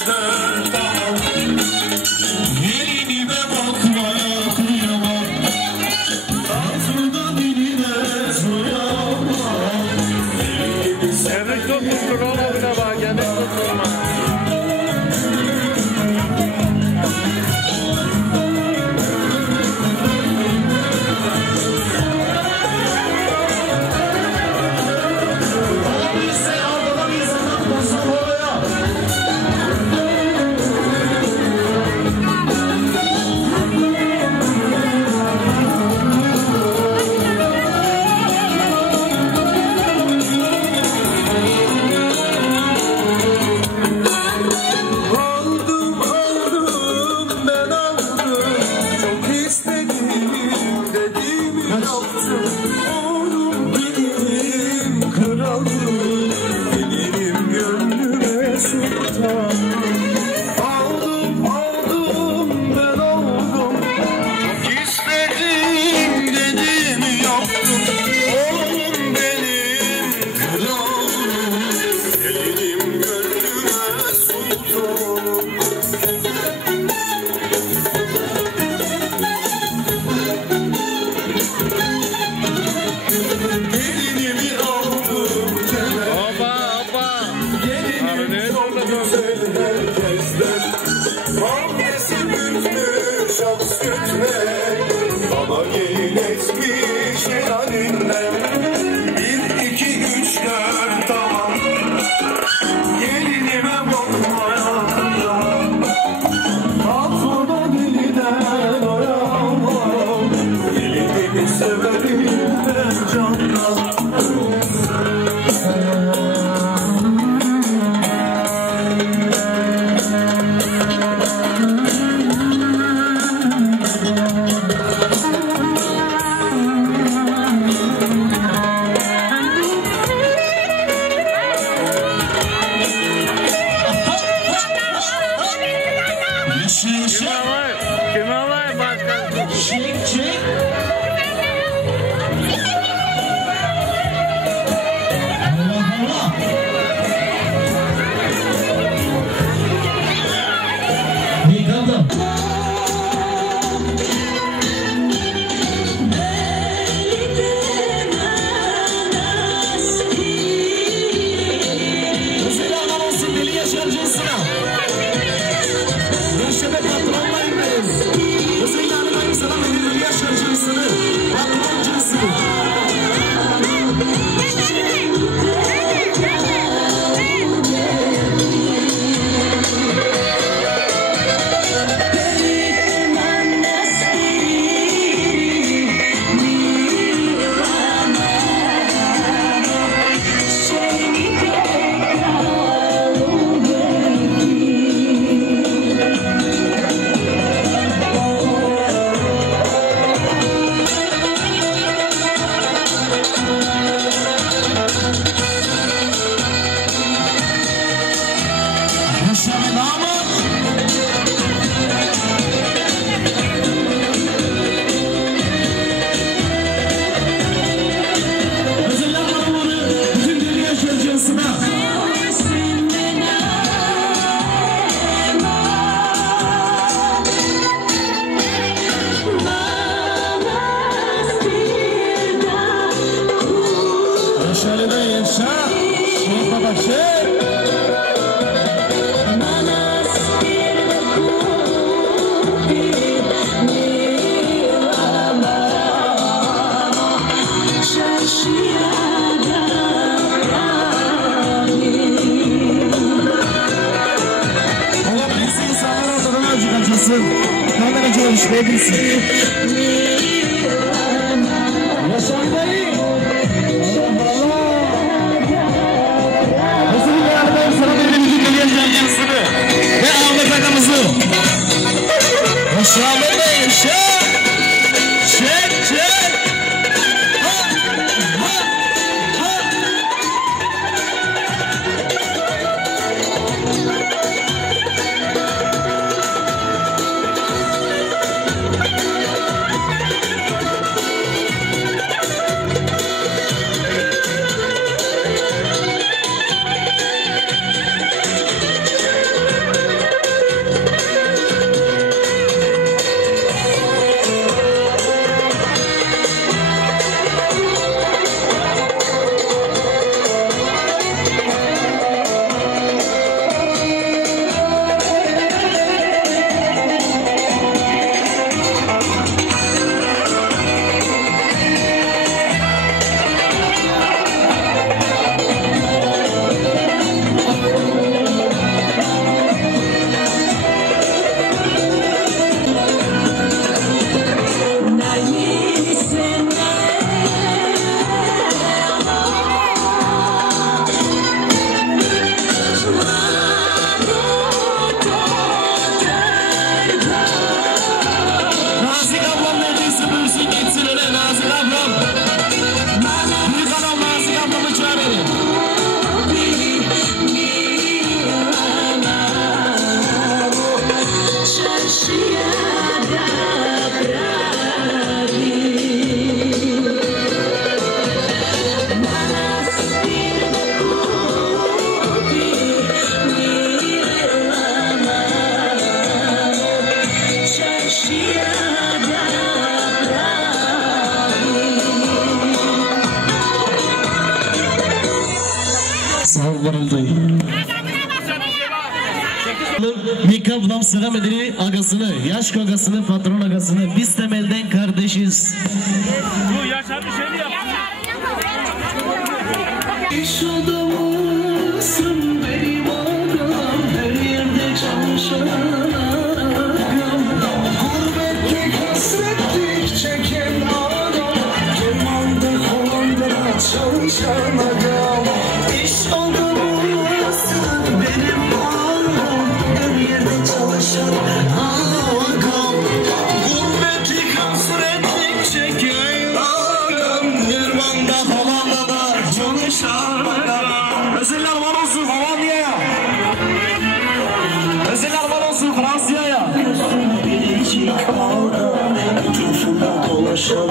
Uh-huh. emagrecer Selam edini agasını, yaş agasını, patron agasını biz temelden kardeşiz. Bu Yaşar bir şey mi yaptı? İş adamısın benim adam Her yerde çalışan çeken adam Kemanda kolanda çalışan Özeller var olsun Hollanda'ya Özeller var olsun Fransa'ya. Biricik adam Etrafında dolaşan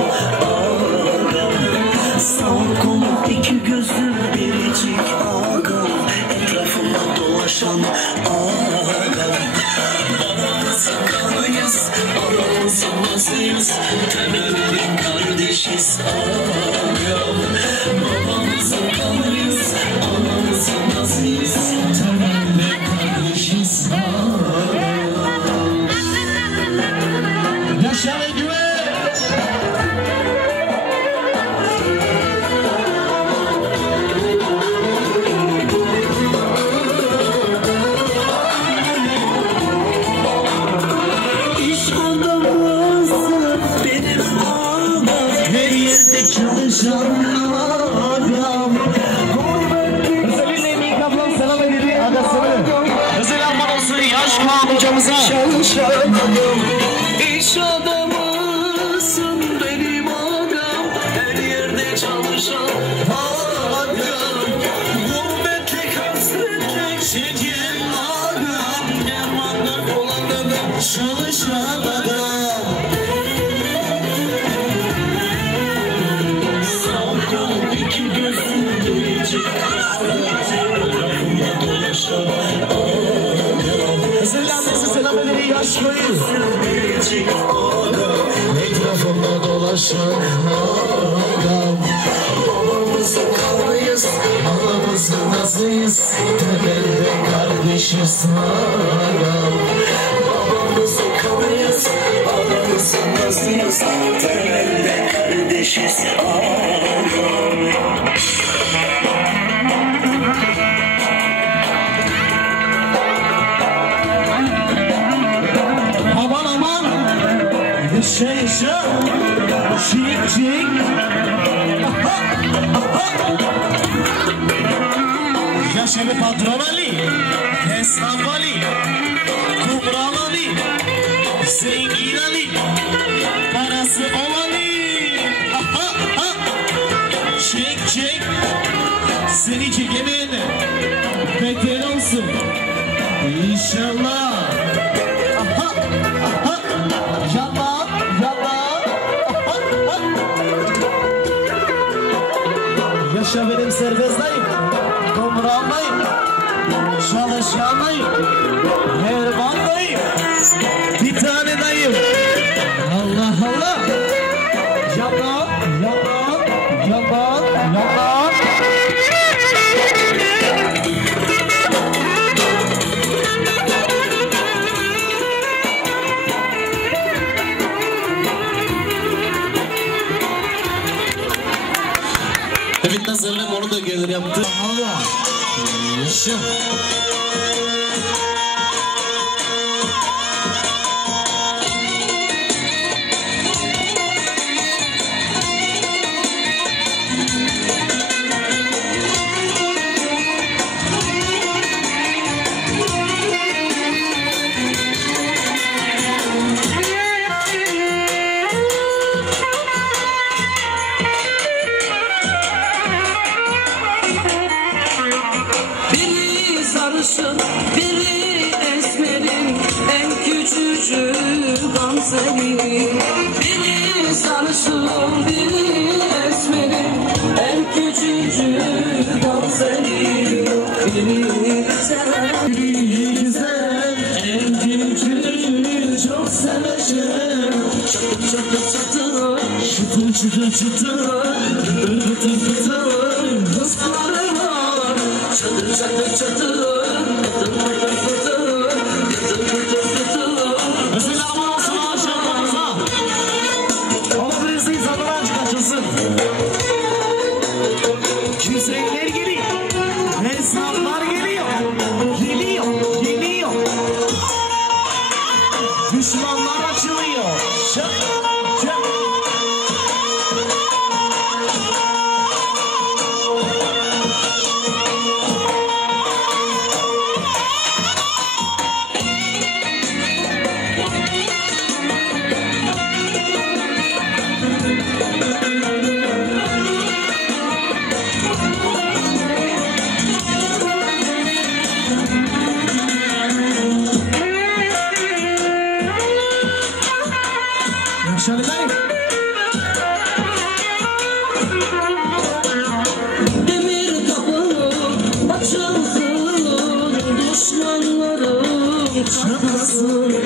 Özel aman olsun yaş amcamıza. İş adamısın koyu. biricik adam. Adam Yaşa. Çik çik. Aha, aha. Yaşa be patron Ali. Esnaf Ali. Kumral Ali. Parası olan. Çek çek. Seni çekemeyen beter olsun. İnşallah. Yaşa benim serbest dayım. Kumral dayım. Çalışan dayım. hazillab olib kelilyapti seveceğim Çatır çatır. Çatır Çıtır çıtır çıtır Pıtır pıtır pıtır Dayı. Demir kapı açılsın Düşmanlarım çatlasın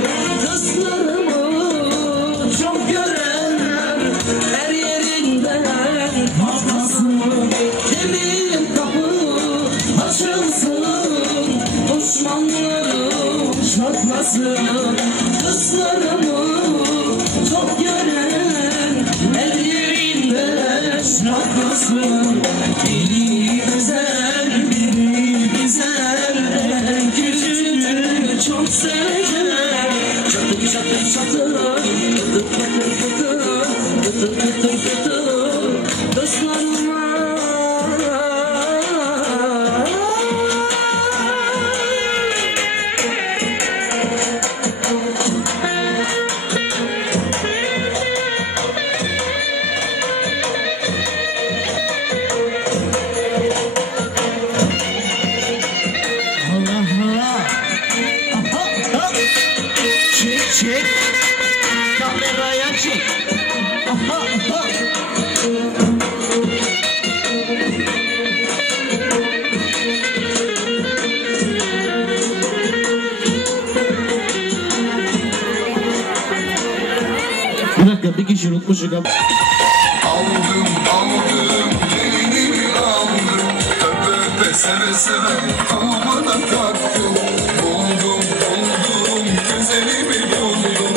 bir kişi unutmuşum. Aldım aldım gelini aldım Öpe öpe seve seve kulağıma taktım Buldum buldum güzelimi buldum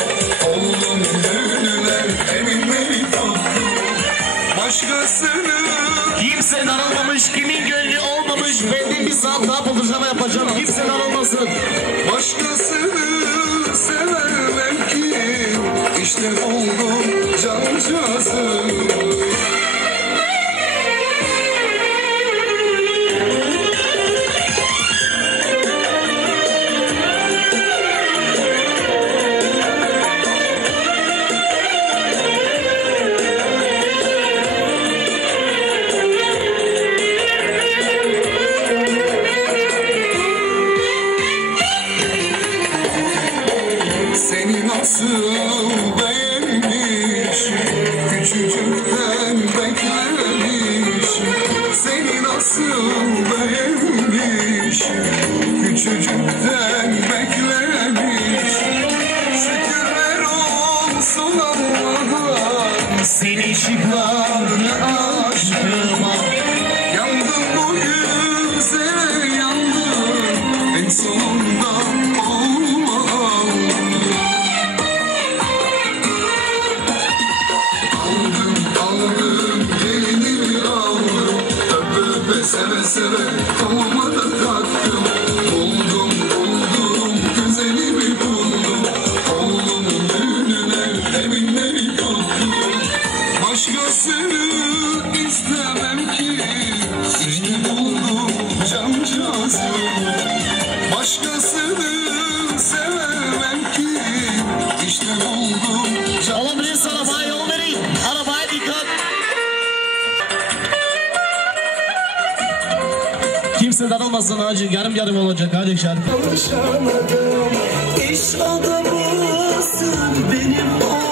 Oldum düğününe eminleri tuttum Başkasını Kimse darılmamış, kimin gönlü olmamış. Ben de bir saat daha buluşama yapacağım. Kimse darılmasın. Başkasını sevemem ki İşte oldum cancağızım Seni seve seve koluma Kimse darılmasın hacı. Yarım yarım olacak hadi şarkı. Konuşamadım İş adamısın benim